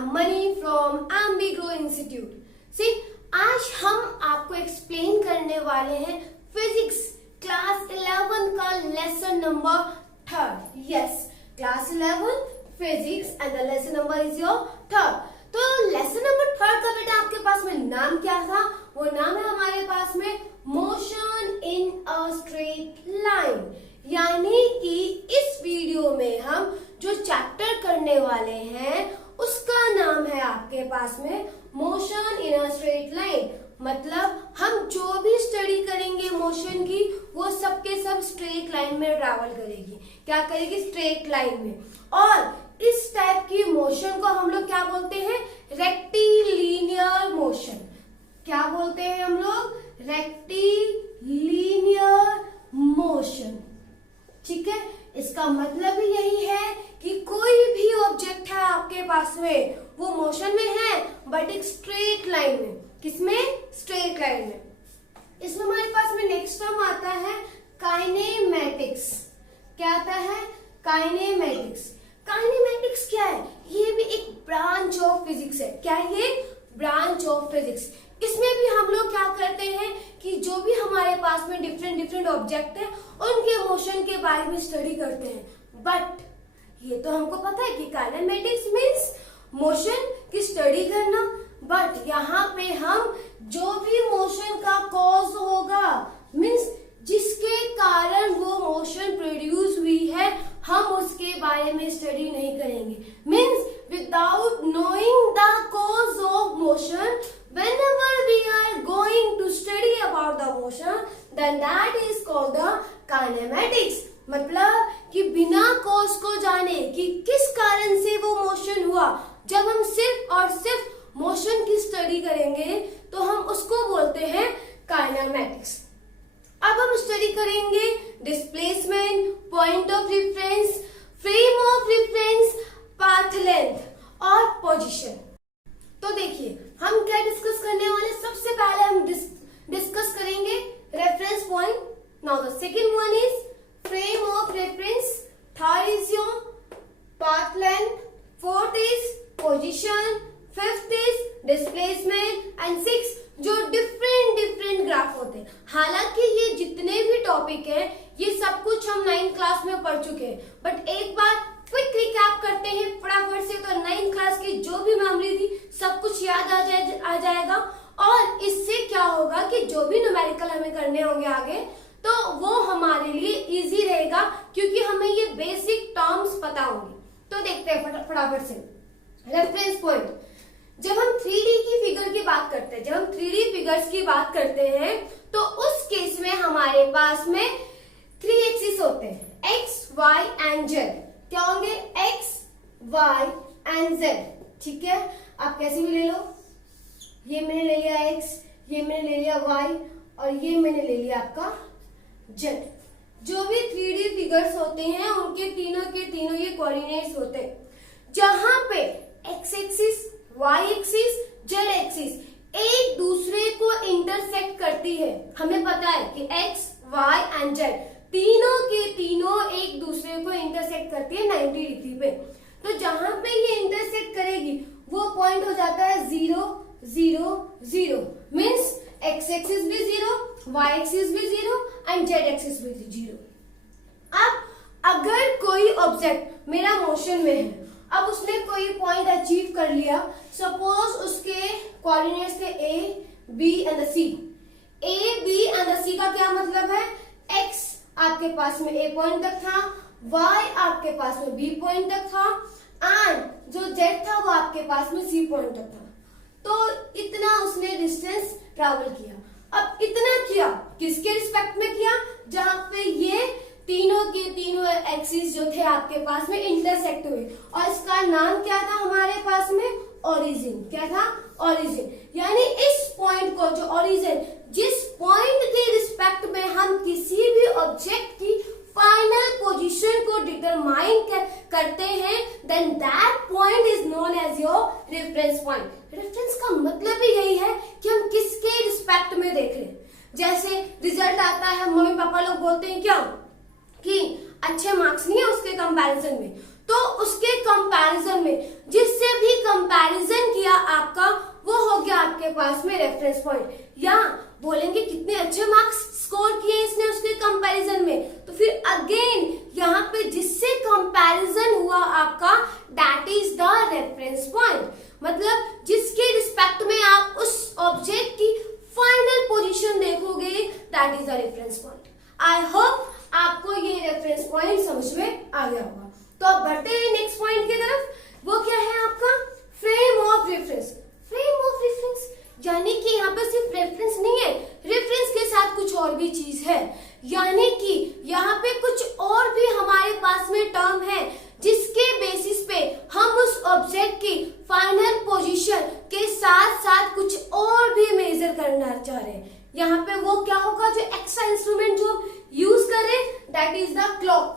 I'm Mani from Ambigro Institute. See, आज हम आपको एक्सप्लेन करने वाले हैं फिजिक्स क्लास 11 का lesson number 3rd. Yes, class 11 physics and the lesson number is your 3rd. तो लेसन नंबर 3rd का बेटा आपके पास में नाम क्या था? वो नाम है हमारे पास में motion in a straight line. यानी कि इस वीडियो में हम जो चैप्टर करने वाले हैं उसका नाम है आपके पास में motion in a straight line. मतलब हम जो भी स्टडी करेंगे मोशन की वो सब के सब स्ट्रेट लाइन में ट्रैवल करेगी. क्या करेगी? स्ट्रेट लाइन में. और इस टाइप की मोशन को हम लोग क्या बोलते हैं? Rectilinear motion. क्या बोलते हैं हम लोग? Rectilinear motion. ठीक है, इसका मतलब ही यही है कि कोई भी ऑब्जेक्ट है आपके पास में वो मोशन में है बट एक स्ट्रेट लाइन में. किसमें? स्ट्रेट लाइन में. इसमें हमारे पास में नेक्स्ट टर्म आता है काइनेमैटिक्स. क्या आता है? काइनेमैटिक्स. काइनेमैटिक्स क्या है? ये भी एक ब्रांच ऑफ फिजिक्स है. क्या है ये? Branch of physics. इसमें भी हम लोग क्या करते हैं कि जो भी हमारे पास में डिफरेंट ऑब्जेक्ट है उनके मोशन के बारे में स्टडी करते हैं. बट ये तो हमको पता है कि काइनेमैटिक्स मीन्स मोशन की स्टडी करना. बट यहाँ पे हम जो भी मोशन का कॉज होगा मीन्स जिसके कारण वो मोशन प्रोड्यूस हुई है हम उसके बारे में स्टडी नहीं करेंगे. Means without knowing the cause of motion whenever we are going to study about the motion then that is called the kinematics. मतलब कि बिना कॉज को जाने कि किस कारण से वो मोशन हुआ, जब हम सिर्फ और सिर्फ मोशन की स्टडी करेंगे तो हम उसको बोलते हैं काइनेमैटिक्स. अब हम स्टडी करेंगे displacement, point of reference, frame of reference, path length और पोजीशन. तो देखिए हम क्या डिस्कस करने वाले. सबसे पहले हम डिस्कस करेंगे reference point. Now the second one is frame of reference, third is your path length, fourth is position, fifth is displacement and six जो डिफरेंट ग्राफ होते हैं. हालांकि ये जितने भी टॉपिक है ये सब कुछ हम 9th क्लास में पढ़ चुके हैं बट एक बार क्विक रिकैप करते हैं फटाफट से. तो 9th क्लास की जो भी मेमोरी थी सब कुछ याद आ जाएगा. और इससे क्या होगा कि जो भी न्यूमेरिकल हमें करने होंगे आगे तो वो हमारे लिए इजी रहेगा क्योंकि हमें ये बेसिक टर्म्स पता होंगे. तो देखते हैं फटाफट से रेफरेंस पॉइंट. जब हम 3D की फिगर की बात करते हैं, जब हम 3D फिगर्स की बात करते हैं तो उस केस में हमारे पास में 3 एक्सिस होते हैं, एक्स, वाई एंड जेड. क्या होंगे? X, Y and Z. ठीक है, आप कैसे भी ले लो. ये मैंने ले लिया एक्स, ये मैंने ले लिया वाई और ये मैंने ले लिया आपका जेड. जो भी 3D फिगर्स होते हैं उनके तीनों के तीनों ये कोऑर्डिनेट्स होते हैं. जहां पे X axis, Y axis, Z axis एक दूसरे को इंटरसेक्ट करती है. हमें पता है कि एक्स, वाई एंड जेड तीनों के तीनों एक दूसरे को इंटरसेक्ट करती है 90 डिग्री पे. तो जहां पे ये इंटरसेक्ट करेगी वो पॉइंट हो जाता है 0 0 0. मीन्स एक्स एक्सिस भी 0, वाई एक्सिस भी 0 एंड जेड एक्सिस भी 0. अब अगर कोई ऑब्जेक्ट मेरा मोशन में है, अब उसने कोई पॉइंट अचीव कर लिया. सपोज उसके कोऑर्डिनेट्स थे A, B and C. A, B and C का क्या मतलब है? एक्स आपके पास में ए पॉइंट तक था, वाई आपके पास में बी पॉइंट तक था एंड जो जेड था वो आपके पास में सी पॉइंट तक था. तो इतना उसने डिस्टेंस ट्रैवल किया. अब इतना किया किसके रिस्पेक्ट में किया? जहां पे ये तीनों के तीनों एक्सिस जो थे आपके पास में इंटरसेक्ट हुए. और इसका नाम क्या था हमारे पास में? ओरिजिन. क्या था? ओरिजिन. यानी इस पॉइंट को, जो ओरिजिन, जिस पॉइंट के रिस्पेक्ट में हम किसी भी ऑब्जेक्ट की फाइनल पोजीशन को डिटरमाइन करते हैं then that point is known as your reference point. Reference का मतलब ही यही है कि हम किसके रिस्पेक्ट में देख रहे हैं. जैसे रिजल्ट आता है, मम्मी पापा लोग बोलते हैं क्या कि अच्छे मार्क्स नहीं है उसके कंपैरिजन में, तो उसके कंपैरिजन में जिससे भी कंपैरिजन किया आपका, वो हो गया आपके पास में रेफरेंस पॉइंट। या बोलेंगे कितने अच्छे मार्क्स स्कोर किए इसने उसके कंपैरिजन में, तो फिर अगेन यहाँ पे जिससे कंपैरिजन हुआ आपका, that is the reference point. मतलब जिसके रिस्पेक्ट में आप उस ऑब्जेक्ट की फाइनल पोजीशन देखोगे, that is the reference point. I hope आपको ये रेफरेंस पॉइंट समझ में आ गया होगा। तो अब बढ़ते हैं नेक्स्ट पॉइंट की तरफ। वो क्या है आपका? Frame of reference. Frame of reference यानी कि यहाँ पे सिर्फ रेफरेंस नहीं है, रेफरेंस के साथ कुछ और भी चीज है। यानी कि यहाँ पे कुछ और भी हमारे पास में टर्म है जिसके बेसिस पे हम उस ऑब्जेक्ट की फाइनल पोजीशन के साथ साथ कुछ और भी मेजर करना चाह रहे हैं। यहाँ पे वो क्या होगा, जो एक्स्ट्रा इंस्ट्रूमेंट जो यूज करें, दैट इज द क्लॉक।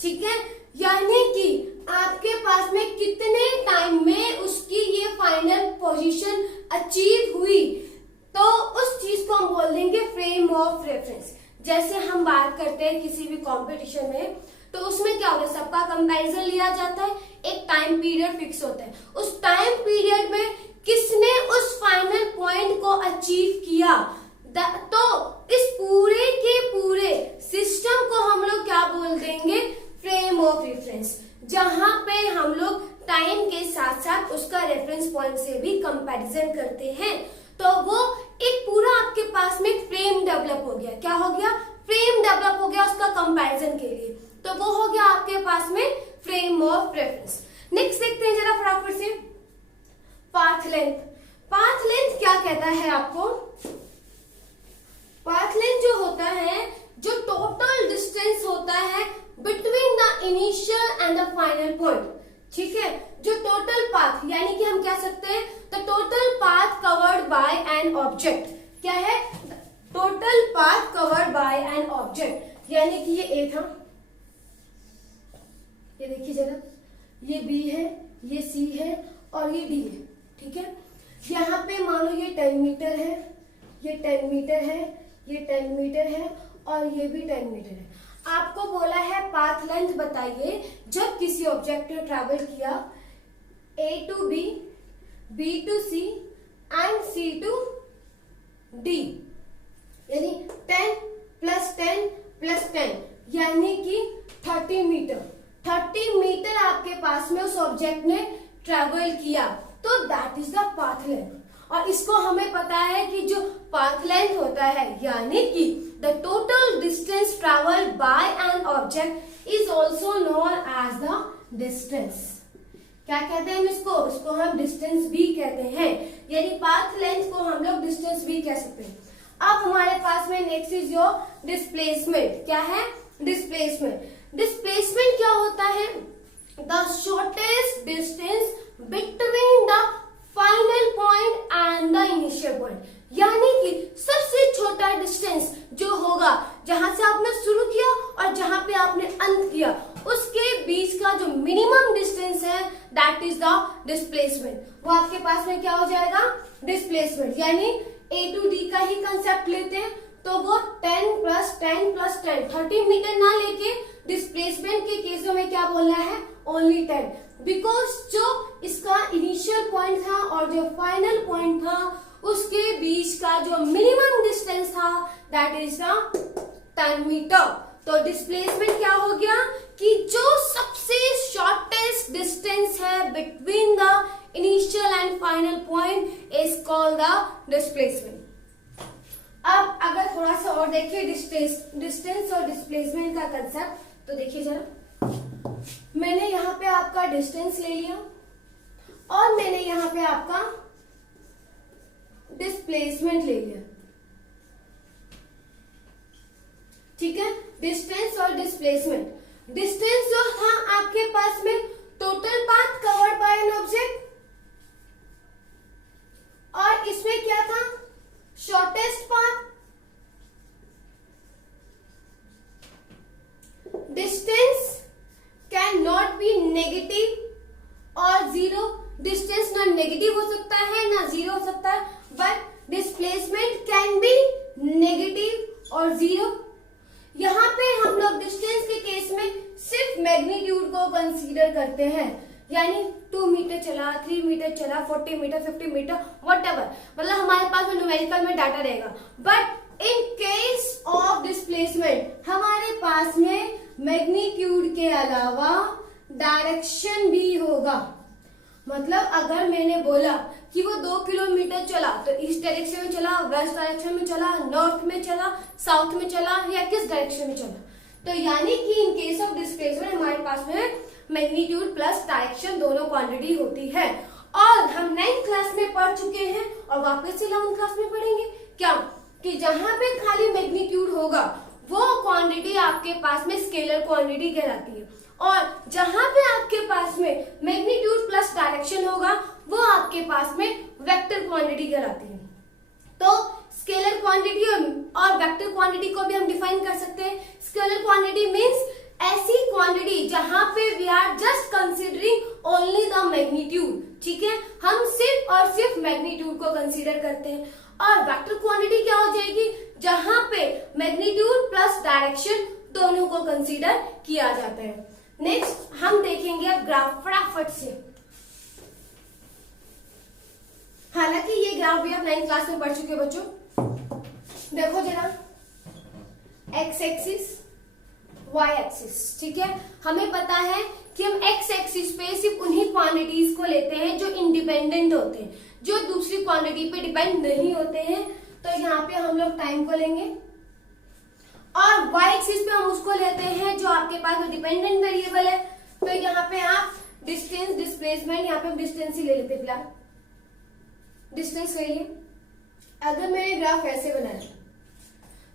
ठीक है, यानी कि आपके पास में कितने टाइम में उसकी ये फाइनल पोजीशन अचीव हुई, तो उस चीज को हम बोल देंगे फ्रेम ऑफ रेफरेंस। जैसे हम बात करते हैं किसी भी कंपटीशन में, तो उसमें क्या होता है, सबका कंपैरिजन लिया जाता है, एक टाइम पीरियड फिक्स होता है। उस टाइम पीरियड में किसने उस फाइनल पॉइंट को अचीव किया, तो इस पूरे के पूरे सिस्टम को हम लोग क्या बोल देंगे, फ्रेम ऑफ रेफरेंस। जहां पे हम लोग टाइम के साथ साथ उसका रेफरेंस पॉइंट से भी कंपैरिजन करते हैं, तो वो एक पूरा आपके पास में फ्रेम डेवलप हो गया। क्या हो गया? फ्रेम डेवलप हो गया उसका कंपैरिजन के लिए, तो वो हो गया आपके पास में फ्रेम ऑफ रेफरेंस। नेक्स्ट देखते हैं जरा फटाफट से, पाथ लेंथ। पाथ लेंथ क्या कहता है आपको? पाथ लेंथ जो होता है, जो टोटल डिस्टेंस होता है between the initial and the final point. ठीक है, जो टोटल पाथ, यानी कि हम कह सकते हैं the total path covered by an object. क्या है? Total path covered by an object, यानी कि ये ए था, ये देखिए जरा, ये बी है, ये सी है और ये डी है। ठीक है, यहाँ पे मान लो ये 10 मीटर है, ये 10 मीटर है, ये 10 मीटर है और ये भी 10 मीटर है। आपको बोला है पाथ लेंथ बताइए जब किसी ऑब्जेक्ट ने ट्रैवल किया A to B, B to C and C to D, यानी 10 प्लस 10 प्लस 10 यानी कि 30 मीटर। 30 मीटर आपके पास में उस ऑब्जेक्ट ने ट्रैवल किया, तो that is the path length. और इसको हमें पता है कि जो पाथ लेंथ होता है, यानी कि the total distance travelled by an object is also known as the distance. क्या कहते हैं हम इसको? इसको हम डिस्टेंस भी कहते हैं, यानी पाथ लेंथ को हम लोग डिस्टेंस भी कह सकते हैं। अब हमारे पास में नेक्स्ट इज योर डिस्प्लेसमेंट। क्या है? डिस्प्लेसमेंट। डिस्प्लेसमेंट क्या होता है? The shortest distance between the final point and the initial point, यानी कि सबसे छोटा डिस्टेंस जो होगा, जहां से आपने शुरू किया और जहां पे आपने अंत किया, उसके बीच का जो मिनिमम डिस्टेंस है, दैट इज द डिस्प्लेसमेंट। वो आपके पास में क्या हो जाएगा? डिस्प्लेसमेंट। यानी A टू D का ही कंसेप्ट लेते हैं, तो वो 10 प्लस 10 प्लस 10, 30 मीटर ना लेके डिस्प्लेसमेंट के केसों में क्या बोलना है? ओनली 10, बिकॉज जो इसका इनिशियल पॉइंट था और जो फाइनल पॉइंट था, उसके बीच का जो मिनिमम डिस्टेंस था, दैट इज द 10 मीटर। तो डिस्प्लेसमेंट क्या हो गया कि जो सबसे शॉर्टेस्ट डिस्टेंस है between the initial and final point is called the displacement. अब अगर थोड़ा सा और देखिए डिस्टेंस और डिस्प्लेसमेंट का कंसेप्ट, तो देखिए जरा, मैंने यहाँ पे आपका डिस्टेंस ले लिया और मैंने यहाँ पे आपका डिस्प्लेसमेंट ले लिया। ठीक है, डिस्टेंस और डिस्प्लेसमेंट। डिस्टेंस जो था आपके पास में total path covered by an object, और इसमें क्या था? Shortest path. Distance can not be negative और जीरो। डिस्टेंस ना नेगेटिव हो सकता है ना जीरो हो सकता है, but displacement can be negative और जीरो। यहाँ पे हम लोग डिस्टेंस के केस में सिर्फ मैग्नीट्यूड को कंसीडर करते हैं, यानी 2 मीटर चला, 3 मीटर चला, 40 मीटर, 50 मीटर, व्हाटएवर, मतलब हमारे पास में न्यूमेरिकल में डाटा रहेगा। But in case of displacement हमारे पास में मैग्नीट्यूड के अलावा डायरेक्शन भी होगा। मतलब अगर मैंने बोला कि वो 2 किलोमीटर चला तो ईस्ट डायरेक्शन में चला, वेस्ट डायरेक्शन में चला, नॉर्थ में चला, साउथ में चला, या किस डायरेक्शन में चला, तो यानी कि इन केस ऑफ डिस्प्लेसमेंट हमारे पास में मैग्नीट्यूड प्लस डायरेक्शन दोनों क्वांटिटी होती है। और हम 9th क्लास में पढ़ चुके हैं और वापस से 11th क्लास में पढ़ेंगे क्या, कि जहां पे खाली मैग्नीट्यूड होगा वो क्वांटिटी आपके पास में स्केलर क्वांटिटी कहलाती है, और जहां पे आपके पास में मैग्नीट्यूड प्लस डायरेक्शन होगा वो आपके पास में वेक्टर क्वांटिटी कहलाती है। तो स्केलर क्वांटिटी और वेक्टर क्वांटिटी को भी हम डिफाइन कर सकते हैं। स्केलर क्वांटिटी मींस ऐसी क्वांटिटी जहां पे we are just considering only the magnitude, ठीक है, हम सिर्फ और सिर्फ मैग्नीट्यूड को कंसीडर करते हैं। और वेक्टर क्वांटिटी क्या हो जाएगी, जहां पे मैग्नीट्यूड प्लस डायरेक्शन दोनों को कंसीडर किया जाता है। नेक्स्ट हम देखेंगे अब ग्राफ फटाफट से। हालांकि ये ग्राफ भी आप 9th क्लास में पढ़ चुके हो बच्चों। देखो जरा, एक्स एक्सिस, वाई एक्सिस, ठीक है, हमें पता है कि हम एक्स एक्सिस पे सिर्फ उन्हीं क्वांटिटीज को लेते हैं जो इंडिपेंडेंट होते हैं, जो दूसरी क्वांटिटी पे डिपेंड नहीं होते हैं। तो यहाँ पे हम लोग टाइम को लेंगे, और वाई एक्सिस पे हम उसको लेते हैं जो आपके पास में डिपेंडेंट वेरिएबल है। तो यहाँ पे आप डिस्टेंस, डिस्प्लेसमेंट, यहाँ पे हम डिस्टेंस ही ले लेते, फिलहाल डिस्टेंस ले लिए। अगर मैंने ग्राफ ऐसे बनाया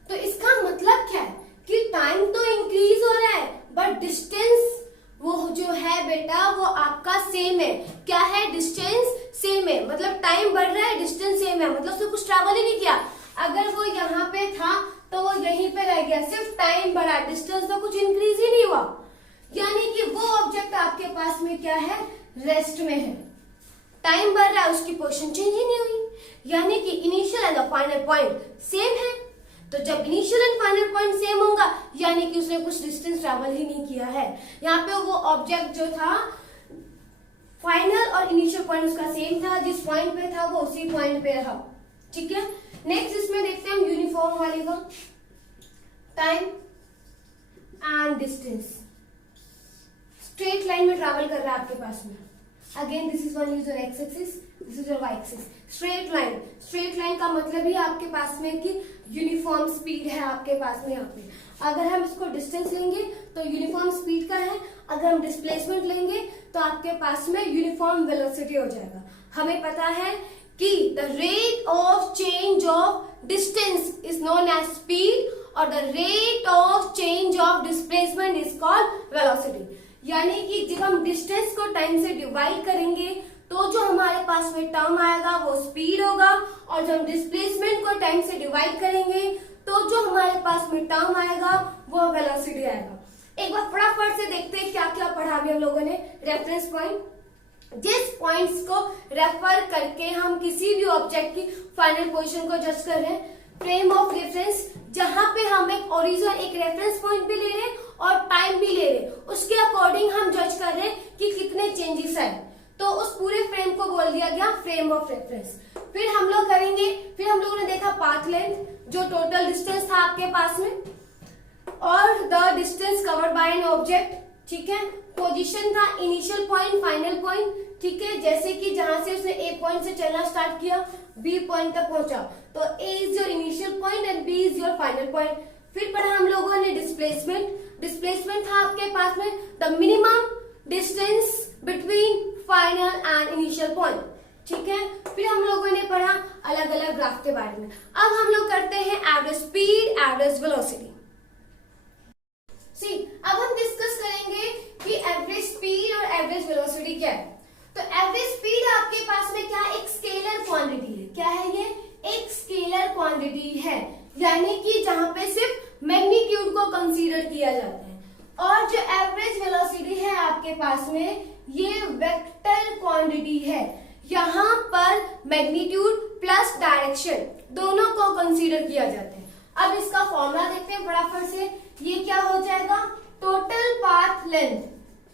तो इसका मतलब क्या है कि टाइम तो इंक्रीज हो रहा है बट डिस्टेंस वो जो है बेटा वो आपका सेम है। क्या है, डिस्टेंस सेम है, मतलब टाइम बढ़ रहा है, डिस्टेंस सेम है, मतलब उसने कुछ ट्रैवल ही नहीं किया। अगर वो यहाँ पे था तो वो यहीं पे रह गया, सिर्फ टाइम बढ़ा, डिस्टेंस तो कुछ इंक्रीज ही नहीं हुआ। यानी कि वो ऑब्जेक्ट आपके पास में क्या है, रेस्ट में है, टाइम बढ़ रहा है, उसकी पोजीशन चेंज ही नहीं हुई, यानी कि initial and final point same है। तो जब initial and final point same होगा यानी कि उसने कुछ डिस्टेंस ट्रैवल ही नहीं किया है। यहाँ पे वो ऑब्जेक्ट जो था फाइनल और इनिशियल पॉइंट उसका सेम था, जिस पॉइंट पे था वो उसी पॉइंट पे रहा, ठीक है। नेक्स्ट इसमें देखते हैं हम यूनिफॉर्म वाले का, time and distance, straight line में ट्रैवल कर रहा है आपके पास में। Again this is one is your x axis, this is your y axis. Straight line, straight line का मतलब ही आपके पास में कि यूनिफॉर्म स्पीड है आपके पास में। यहाँ पे अगर हम इसको डिस्टेंस लेंगे तो यूनिफॉर्म स्पीड का है, अगर हम डिस्प्लेसमेंट लेंगे तो आपके पास में यूनिफॉर्म वेलोसिटी हो जाएगा। हमें पता है कि the rate of change of distance is known as speed और the rate of change of displacement is called velocity. यानी कि जब हम डिस्टेंस को टाइम से डिवाइड करेंगे तो जो हमारे पास में टर्म आएगा वो स्पीड होगा, और जब हम डिस्प्लेसमेंट को टाइम से डिवाइड करेंगे तो जो हमारे पास में टर्म आएगा वो वेलोसिटी आएगा। एक बार फटाफट से देखते हैं क्या क्या पढ़ा अभी हम लोगों ने। रेफरेंस पॉइंट, जिस पॉइंट्स को रेफर करके हम किसी भी ऑब्जेक्ट की फाइनल पोजीशन को जज कर रहे हैं। फ्रेम ऑफ रेफरेंस, जहां पे हम एक ओरिजिन, एक रेफरेंस पॉइंट भी ले रहे हैं और टाइम भी ले रहे हैं, उसके अकॉर्डिंग हम जज कर रहे हैं कि कितने चेंजेस आए, तो उस पूरे फ्रेम को बोल दिया गया फ्रेम ऑफ रेफरेंस। फिर हम लोग करेंगे, फिर हम लोगों ने देखा पाथ लेंथ, जो टोटल डिस्टेंस था आपके पास में, और the distance covered by an object, ठीक है। पोजीशन था इनिशियल पॉइंट, फाइनल पॉइंट, ठीक है, जैसे कि जहां से उसने ए पॉइंट से चलना स्टार्ट किया, बी पॉइंट तक पहुंचा, तो A is your initial point and B is your final point. फिर पढ़ा हम लोगों ने डिस्प्लेसमेंट, डिस्प्लेसमेंट था आपके पास में the minimum distance between final and initial point, ठीक है। फिर हम लोगों ने पढ़ा अलग अलग ग्राफ के बारे में। अब हम लोग करते हैं एवरेज स्पीड, एवरेज वेलोसिटी। अब हम डिस्कस करेंगे कि एवरेज स्पीड और एवरेज वेलोसिटी क्या है। तो एवरेज स्पीड आपके पास में क्या, एक स्केलर क्वांटिटी है। क्या है ये, एक स्केलर क्वांटिटी है, यानी कि जहां पे सिर्फ मैग्नीट्यूड को कंसीडर किया जाता है। और जो एवरेज वेलोसिटी है आपके पास में, ये वेक्टर क्वांटिटी है, यहाँ पर मैग्नीट्यूड प्लस डायरेक्शन दोनों को कंसीडर किया जाता है। अब इसका फॉर्मूला देखते हैं फटाफट से। ये क्या हो जाएगा, टोटल पाथ लेंथ,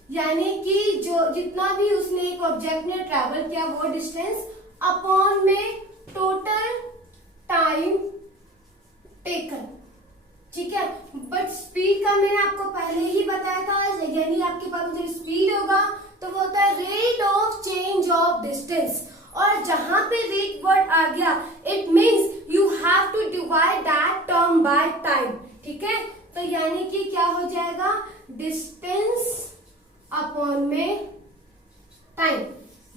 यानी कि जो जितना भी उसने एक ऑब्जेक्ट ने ट्रैवल किया वो डिस्टेंस अपॉन में टोटल टाइम टेकन, ठीक है। बट स्पीड का मैंने आपको पहले ही बताया था, यानी आपके पास जब स्पीड होगा तो वो होता है rate of change of distance, और जहां पे रेट वर्ड आ गया it means you have to divide that term by time, ठीक है। तो यानी कि क्या हो जाएगा, डिस्टेंस अपॉन में टाइम।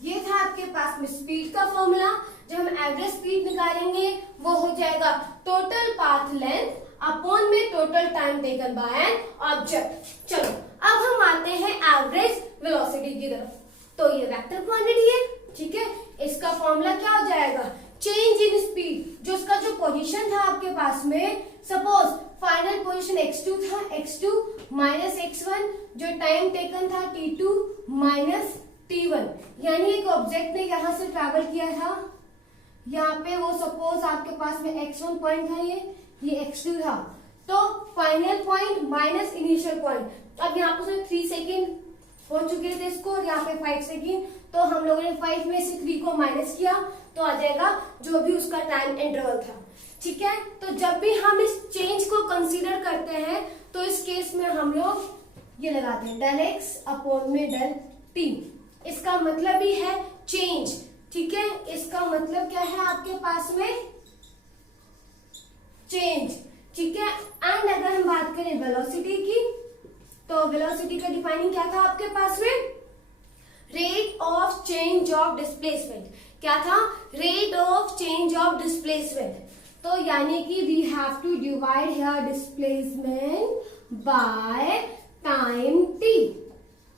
ये था आपके पास में स्पीड का फॉर्मूला। जब हम एवरेज स्पीड निकालेंगे वो हो जाएगा टोटल पाथ लेंथ अपॉन में total time taken by an object. चलो अब हम आते हैं एवरेज वेलोसिटी की तरफ। तो ये वेक्टर क्वांटिटी है, ठीक है। इसका फॉर्मूला क्या हो जाएगा, चेंज इन स्पीड, जो उसका जो पोजीशन था आपके पास में, सपोज फाइनल पोजीशन x2 था, x2 माइनस x1, जो टाइम टेकन था t2 माइनस t1, यानी एक ऑब्जेक्ट ने यहां से ट्रैवल किया था, यहाँ पे वो सपोज आपके पास में x1 पॉइंट था, ये x2 था, तो final point minus initial point. अब यहाँ पे 3 सेकेंड हो चुके थे इसको, और यहाँ पे 5 सेकेंड, तो हम लोगों ने 5 में से 3 को माइनस किया तो आ जाएगा जो भी उसका टाइम इंटरवल था, ठीक है। तो जब भी हम इस चेंज को कंसीडर करते हैं तो इस केस में हम लोग ये लगाते हैं डेल एक्स अपॉन में डेल टी। इसका मतलब ही है चेंज, ठीक है। इसका मतलब क्या है आपके पास में, चेंज, ठीक है। एंड अगर हम बात करें वेलोसिटी की, तो वेलोसिटी का डिफाइनिंग क्या था आपके पास में, rate of change of displacement. क्या था, rate of change of displacement. तो यानी कि we have to divide here displacement by time T,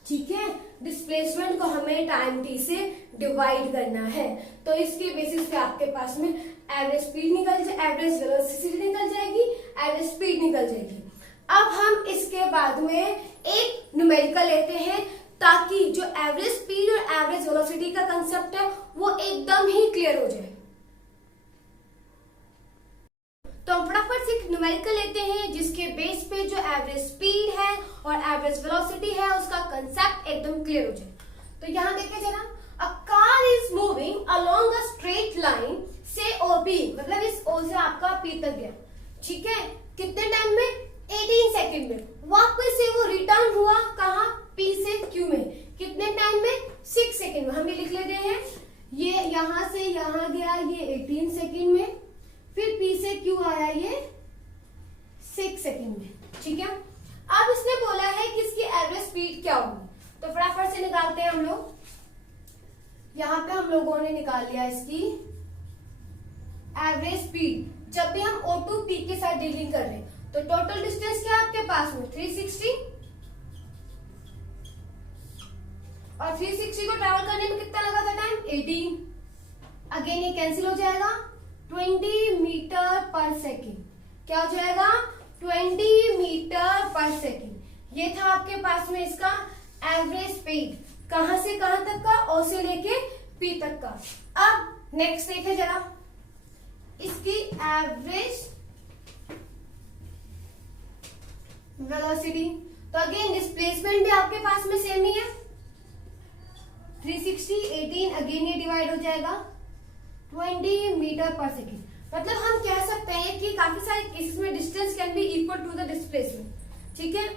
ठीक है। डिस्प्लेसमेंट को हमें टाइम टी से डिवाइड करना है, तो इसके बेसिस पे आपके पास में एवरेज स्पीड निकल जाए, एवरेज वेलोसिटी निकल जाएगी, एवरेज स्पीड निकल जाएगी। अब हम इसके बाद में एक न्यूमेरिकल लेते हैं ताकि जो एवरेज स्पीड और एवरेज वेलोसिटी का कंसेप्ट है वो एकदम ही क्लियर हो जाए। तो हम फटाफट से एक न्यूमेरिकल लेते हैं जिसके बेस पे जो एवरेज स्पीड है और एवरेज वेलोसिटी है उसका कंसेप्ट एकदम क्लियर हो जाए। तो यहाँ देखिए जरा, a car is moving along a straight line से ओ बी, मतलब इस ओ से आपका पी तक गया, ठीक है। कितने टाइम में, 18 सेकेंड में। वापस से वो रिटर्न हुआ कहा, पी से क्यू में, कितने टाइम में, 6 सेकेंड में। हम ये लिख लेते हैं, ये यहां से यहां गया ये 18 सेकेंड में, फिर पी से क्यू आया ये 6 सेकेंड में, ठीक है। अब इसने बोला है कि इसकी एवरेज स्पीड क्या होगी, तो फटाफट से निकालते हैं हम लोग। यहां पे हम लोगों ने निकाल लिया इसकी एवरेज स्पीड। जब भी हम O2 P के साथ डीलिंग कर रहे हैं तो टोटल डिस्टेंस क्या है आपके पास में, 360, और 360 को ट्रैवल करने में कितना लगा था टाइम, 18। अगेन ये कैंसिल हो जाएगा, 20 मीटर पर सेकेंड। क्या हो जाएगा, 20 मीटर पर सेकेंड। ये था आपके पास में इसका एवरेज स्पीड, कहां से कहां तक का, ओ से लेके पी तक का। अब नेक्स्ट देखे जरा इसकी एवरेज वेलोसिटी। तो अगेन डिस्प्लेसमेंट भी आपके पास में सेम ही है, 360, 18, अगेन ये डिवाइड हो जाएगा 20 मीटर पर सेकेंड। मतलब हम कह सकते हैं कि काफी सारे केसेस में distance can be equal to the displacement, ठीक है।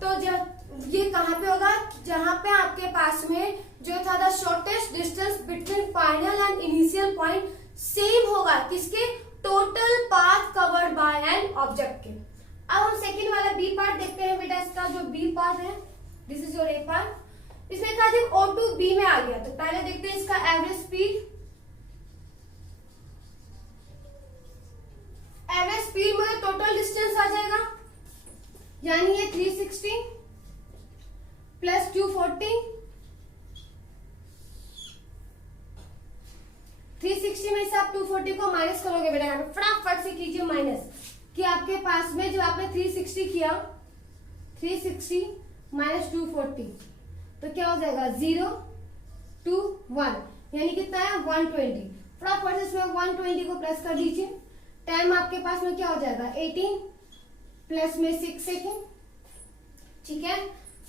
तो जब ये कहां पे होगा, जहां पे आपके पास में जो था the shortest distance between final and initial point same होगा किसके, total path covered by an object के। अब हम सेकेंड वाला बी पार्ट देखते हैं बेटा। इसका जो बी पार्ट है, this is your A part. इसमें कहा जब O2 B में आ गया तो पहले देखते हैं इसका एवरेज स्पीड। एवरेज स्पीड में टोटल डिस्टेंस आ जाएगा, यानी ये 360 प्लस 240, 360 में से आप 240 को माइनस करोगे बेटा, यहाँ पे फटाफट से कीजिए माइनस, कि आपके पास में जो आपने 360 किया, 360 माइनस 240, तो क्या हो जाएगा 0 2 1, यानी कितना है 120। फटाफट से इसमें 120 को प्लस कर दीजिए। टाइम आपके पास में क्या हो जाएगा 18 प्लस में 6 सेकेंड, ठीक है,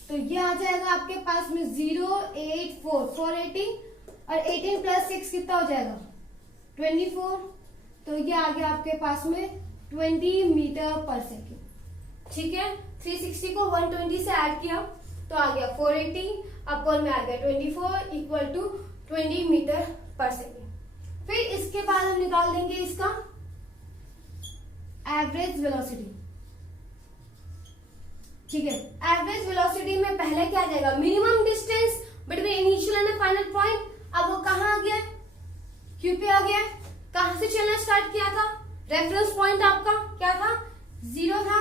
तो ये आ जाएगा आपके पास में 084 और 18 प्लस 6 कितना हो जाएगा 24। तो ये आ गया आपके पास में 20 मीटर पर सेकेंड। ठीक है, 360 को 120 से ऐड किया तो आ गया 480 अपॉन में आ गया 24 equal to 20 metre per second. फिर इसके बाद हम निकाल देंगे इसका एवरेज वेलोसिटी। ठीक है, एवरेज वेलोसिटी में पहले क्या आ जाएगा minimum distance between initial and final point. अब वो कहाँ आ गया है, क्यू पे आ गया है। कहां से चलना स्टार्ट किया था, रेफरेंस पॉइंट आपका क्या था 0 था,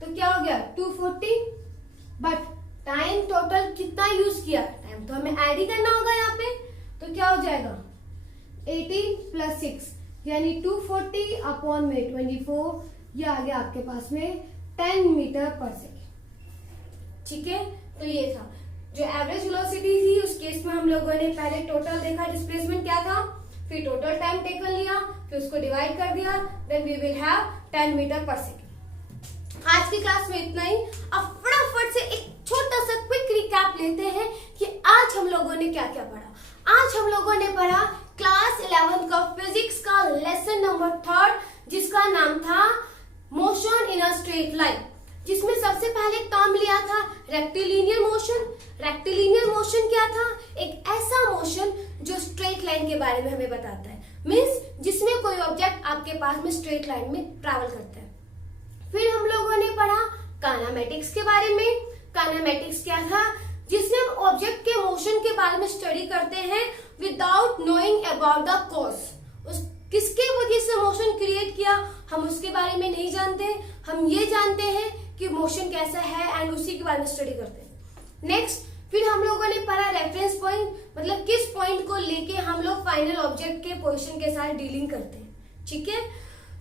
तो क्या हो गया 240। बट टाइम टोटल कितना यूज किया, टाइम तो हमें ऐड ही करना होगा यहाँ पे, तो क्या हो जाएगा 18 प्लस 6 यानी 240 अपॉन में 24, ये आ गया आपके पास में 10 मीटर पर सेकेंड। ठीक है, तो ये था जो एवरेज वेलोसिटी थी। उस केस में हम लोगों ने पहले टोटल देखा डिस्प्लेसमेंट क्या था, फिर टोटल टाइम टेकन लिया, फिर उसको डिवाइड कर दिया, then we will have 10 metre per second. आज की क्लास में इतना ही। अब फटाफट से एक छोटा सा क्विक रिकैप लेते हैं कि आज हम लोगों ने क्या क्या पढ़ा। आज हम लोगों ने पढ़ा क्लास 11 का फिजिक्स का लेसन नंबर 3 जिसका नाम था motion in a straight line, जिसमें सबसे पहले टर्म लिया था रेक्टिलिनियर मोशन। रेक्टिलिनियर मोशन क्या था, एक ऐसा मोशन जो स्ट्रेट लाइन के बारे में हमें बताता है, मींस जिसमें कोई ऑब्जेक्ट आपके पास में स्ट्रेट लाइन में ट्रैवल करता है। फिर हम लोगों ने पढ़ा काइनेमेटिक्स के बारे में। काइनेमेटिक्स क्या था, जिसमें हम ऑब्जेक्ट के मोशन के बारे में स्टडी करते हैं without knowing about the cause. किसके वजह से मोशन क्रिएट किया हम उसके बारे में नहीं जानते, हम ये जानते हैं कि मोशन कैसा है एंड उसी के बारे में स्टडी करते हैं। नेक्स्ट फिर हम लोगों ने पढ़ा रेफरेंस पॉइंट, मतलब किस पॉइंट को लेके हम लोग फाइनल ऑब्जेक्ट के पोजीशन के साथ डीलिंग करते हैं। ठीक है,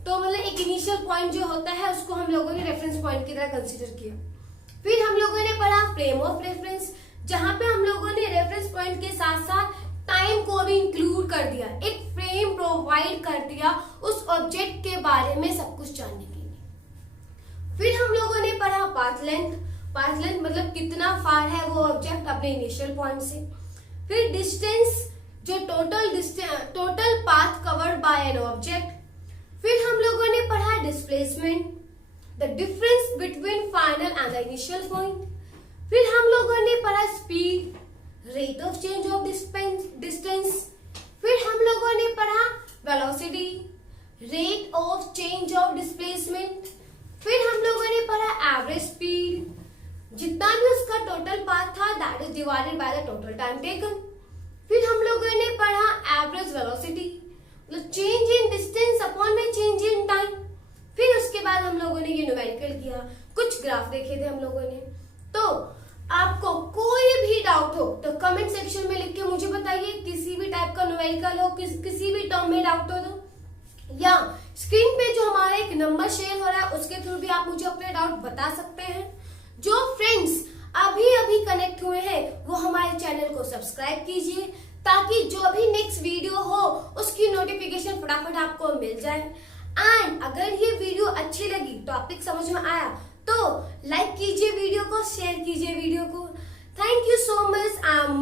तो मतलब एक इनिशियल पॉइंट जो होता है उसको हम लोगों ने रेफरेंस पॉइंट की तरह कंसीडर किया। फिर हम लोगों ने पढ़ा फ्रेम ऑफ रेफरेंस, जहां पे हम लोगों ने रेफरेंस पॉइंट के साथ साथ टाइम को भी इंक्लूड कर दिया, एक फ्रेम प्रोवाइड कर दिया उस ऑब्जेक्ट के बारे में सब कुछ जानने के लिए। फिर हम लोगों ने पढ़ा पाथ लेंथ। पाथ लेंथ मतलब कितना फार है वो ऑब्जेक्ट अपने इनिशियल पॉइंट से। फिर डिस्टेंस, जो total path covered by an object. फिर हम लोगों ने पढ़ा displacement, the difference between final and the initial point. फिर हम लोगों ने पढ़ा speed, rate of change of distance. फिर हम लोगों ने पढ़ा velocity, rate of change of displacement. फिर हम लोगों ने पढ़ा एवरेज स्पीड, जितना भी उसका टोटल पाथ था that is divided by the total time taken. फिर हम लोगों ने पढ़ा एवरेज वेलोसिटी, मतलब चेंज इन डिस्टेंस अपॉन में चेंज इन टाइम। फिर उसके बाद हम लोगों ने ये न्यूमेरिकल किया, कुछ ग्राफ देखे थे हम लोगों ने। तो आपको कोई भी डाउट हो तो कमेंट सेक्शन में लिख के मुझे बताइए, किसी भी टाइप का न्यूमेरिकल हो, किसी भी टर्म में डाउट हो तो, या स्क्रीन पे जो हमारा एक नंबर शेयर हो रहा है उसके थ्रू भी आप मुझे अपने डाउट बता सकते हैं। जो फ्रेंड्स अभी अभी कनेक्ट हुए हैं वो हमारे चैनल को सब्सक्राइब कीजिए ताकि जो भी नेक्स्ट वीडियो हो उसकी नोटिफिकेशन फटाफट आपको मिल जाए। एंड अगर ये वीडियो अच्छी लगी, टॉपिक समझ में आया तो लाइक कीजिए वीडियो को, शेयर कीजिए वीडियो को। Thank you so much. I am